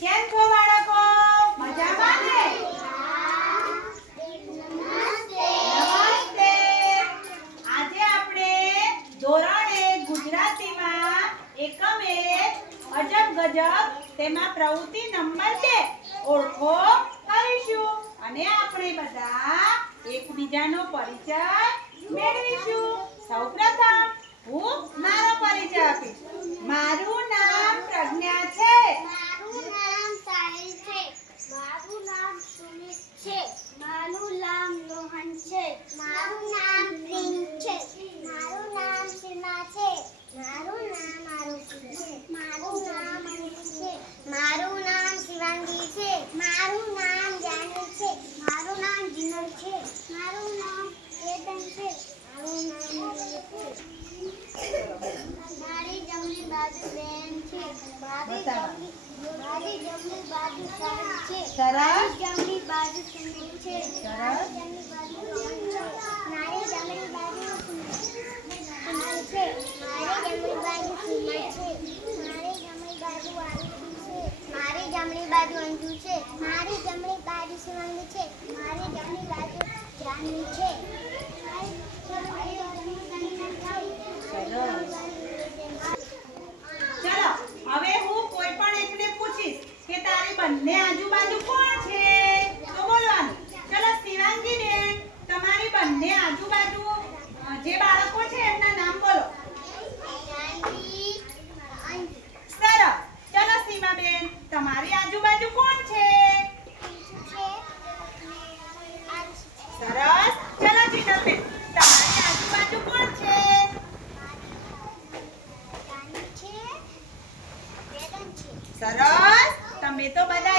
કેમ છો બાળકો? મજામાં ને? નમસ્તે. આજે આપણે ધોરણ 1 ગુજરાતીમાં એકમ 1 અજબ ગજબ તેમાં પ્રવૃત્તિ નંબર 2 ઓળખો કરીશું અને આપણે બધા એકબીજાનો પરિચય મેળવીશું. સૌપ્રથમ હું મારો પરિચય આપીશ. મારું નામ પ્રજ્ઞા છે. મારું નામ સાહિલ છે. મારું નામ સુમિત છે. મારું નામ રોહન છે. મારું નામ પ્રિન્સ છે. મારું નામ સીમા છે. મારું નામ આરુષી છે. મારું નામ અનિલ છે. મારું નામ શિવાંગી છે. મારું નામ જાનવી છે. મારું નામ જીનલ છે. મારું નામ ચેતન છે. મારું નામ મારી જમણી બાજુ બેન છે. મારી જમણી બાજુ સાહેબ છે. સરસ. જમણી બાજુ સુમિત છે. સરસ. જમણી બાજુ રોહન છે. મારી જમણી બાજુ સુમિત છે. મારી જમણી બાજુ સીમા છે. મારી જમણી બાજુ આરુષી છે. મારી જમણી બાજુ અંજુ છે. મારી જમણી બાજુ શિવાંગી છે. મારી જમણી બાજુ જાનવી છે. ચલો હવે હું કોઈ પણ એકને પૂછીશ કે તારી બંને આજુબાજુ કોણ છે તો બોલવાનું. ચલો શિવાંગી બેન, તમારી બંને આજુબાજુ જે બાળકો છે એમના નામ બોલો. સરસ. ચલો સીમા બેન, તમારી આજુબાજુ કોણ છે? સરસ. ચલો જીનલ બેન, તમારી આજુબાજુ કોણ છે? સરસ. તમે તો બધા